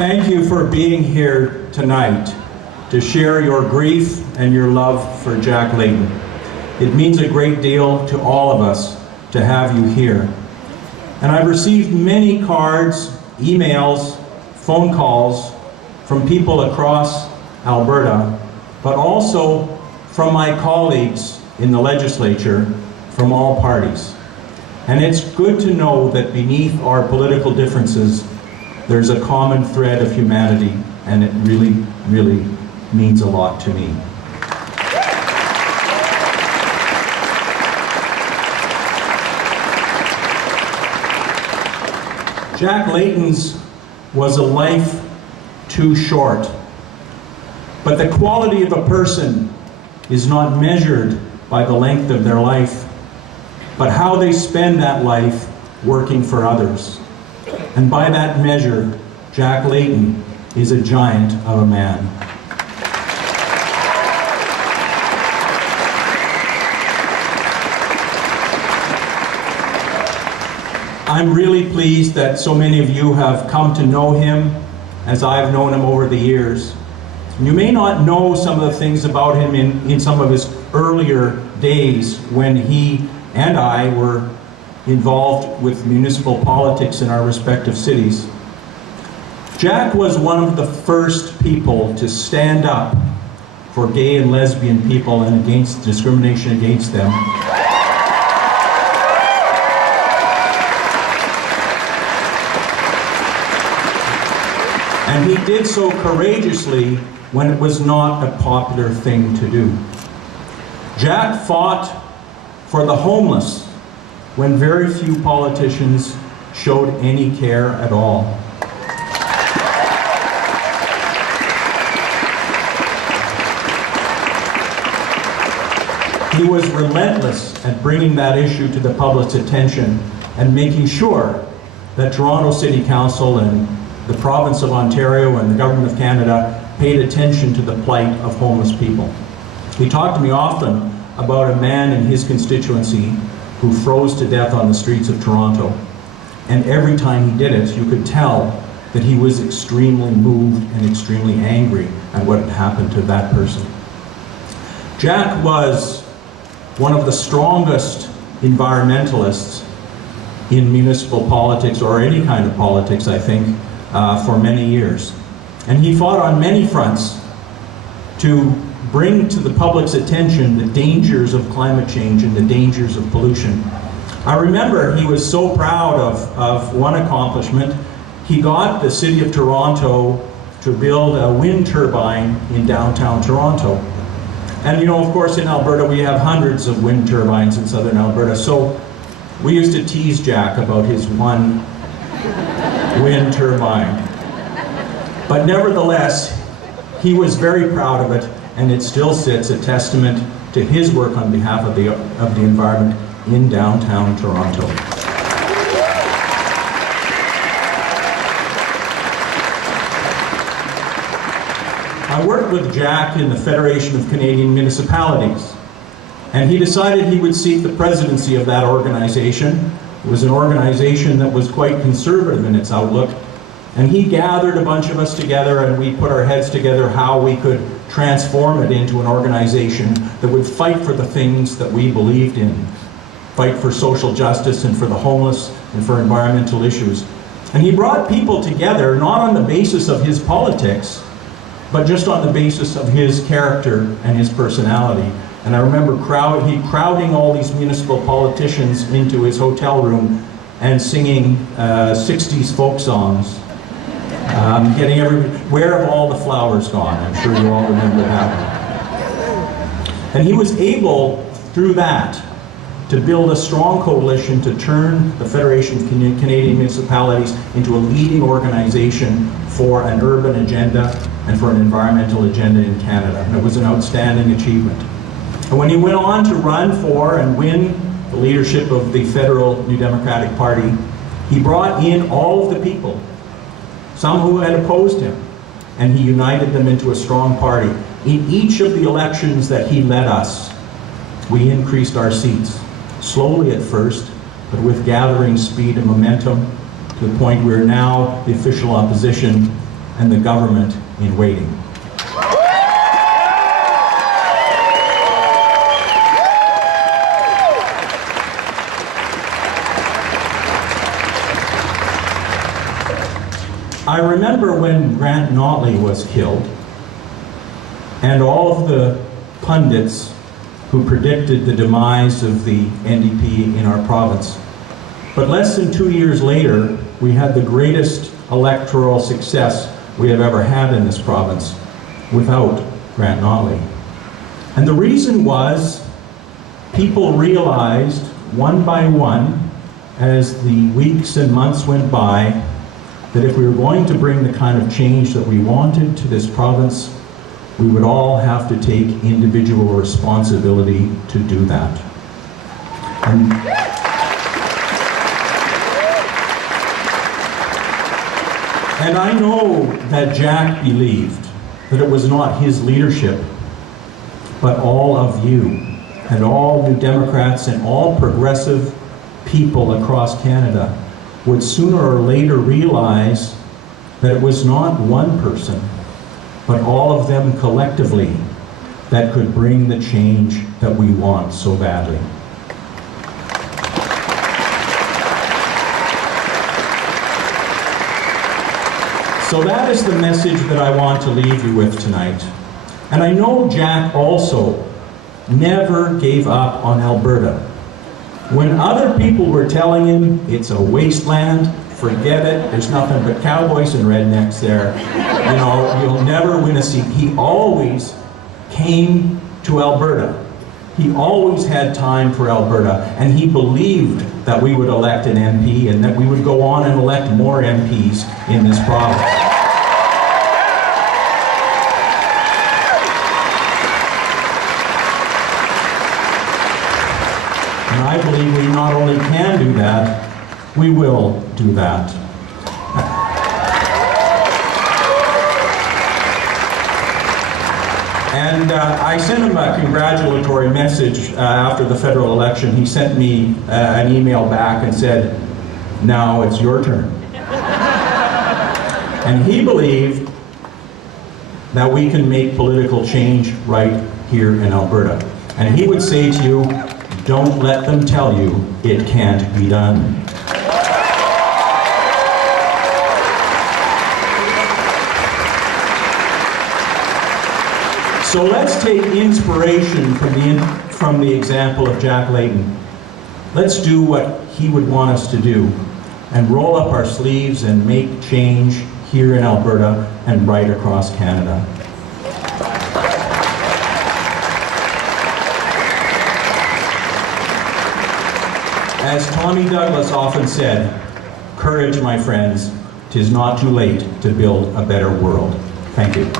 Thank you for being here tonight to share your grief and your love for Jack Layton. It means a great deal to all of us to have you here. And I've received many cards, emails, phone calls from people across Alberta, but also from my colleagues in the legislature from all parties. And it's good to know that beneath our political differences, there's a common thread of humanity, and it really, really means a lot to me. Jack Layton's was a life too short, but the quality of a person is not measured by the length of their life, but how they spend that life working for others. And by that measure, Jack Layton is a giant of a man. I'm really pleased that so many of you have come to know him as I've known him over the years. You may not know some of the things about him in some of his earlier days when he and I were involved with municipal politics in our respective cities. Jack was one of the first people to stand up for gay and lesbian people and against discrimination against them. And he did so courageously when it was not a popular thing to do. Jack fought for the homeless when very few politicians showed any care at all. He was relentless at bringing that issue to the public's attention and making sure that Toronto City Council and the province of Ontario and the government of Canada paid attention to the plight of homeless people. He talked to me often about a man in his constituency who froze to death on the streets of Toronto. And every time he did it, you could tell that he was extremely moved and extremely angry at what had happened to that person. Jack was one of the strongest environmentalists in municipal politics, or any kind of politics, I think, for many years. And he fought on many fronts to bring to the public's attention the dangers of climate change and the dangers of pollution. I remember he was so proud of one accomplishment. He got the City of Toronto to build a wind turbine in downtown Toronto. And you know, of course, in Alberta we have hundreds of wind turbines in southern Alberta, so we used to tease Jack about his one wind turbine. But nevertheless, he was very proud of it, and it still sits a testament to his work on behalf of the environment in downtown Toronto. I worked with Jack in the Federation of Canadian Municipalities, and he decided he would seek the presidency of that organization. It was an organization that was quite conservative in its outlook, and he gathered a bunch of us together and we put our heads together how we could transform it into an organization that would fight for the things that we believed in, fight for social justice and for the homeless and for environmental issues. And he brought people together not on the basis of his politics, but just on the basis of his character and his personality. And I remember crowding all these municipal politicians into his hotel room and singing 60s folk songs. Getting where have all the flowers gone? I'm sure you all remember that. And he was able, through that, to build a strong coalition to turn the Federation of Canadian Municipalities into a leading organization for an urban agenda and for an environmental agenda in Canada. And it was an outstanding achievement. And when he went on to run for and win the leadership of the federal New Democratic Party, he brought in all of the people, some who had opposed him, and he united them into a strong party. In each of the elections that he led us, we increased our seats, slowly at first, but with gathering speed and momentum, to the point where now the official opposition and the government in waiting. I remember when Grant Notley was killed, and all of the pundits who predicted the demise of the NDP in our province. But less than 2 years later, we had the greatest electoral success we have ever had in this province without Grant Notley. And the reason was people realized one by one, as the weeks and months went by, that if we were going to bring the kind of change that we wanted to this province, we would all have to take individual responsibility to do that. And I know that Jack believed that it was not his leadership, but all of you, and all New Democrats and all progressive people across Canada would sooner or later realize that it was not one person, but all of them collectively that could bring the change that we want so badly. So that is the message that I want to leave you with tonight. And I know Jack also never gave up on Alberta. When other people were telling him it's a wasteland, forget it, there's nothing but cowboys and rednecks there, you know, you'll never win a seat. He always came to Alberta. He always had time for Alberta, and he believed that we would elect an MP and that we would go on and elect more MPs in this province. And I believe we not only can do that, we will do that. And I sent him a congratulatory message after the federal election. He sent me an email back and said, "Now it's your turn." And he believed that we can make political change right here in Alberta. And he would say to you, don't let them tell you it can't be done. So let's take inspiration from the example of Jack Layton. Let's do what he would want us to do and roll up our sleeves and make change here in Alberta and right across Canada. As Tommy Douglas often said, courage, my friends, 'tis not too late to build a better world. Thank you.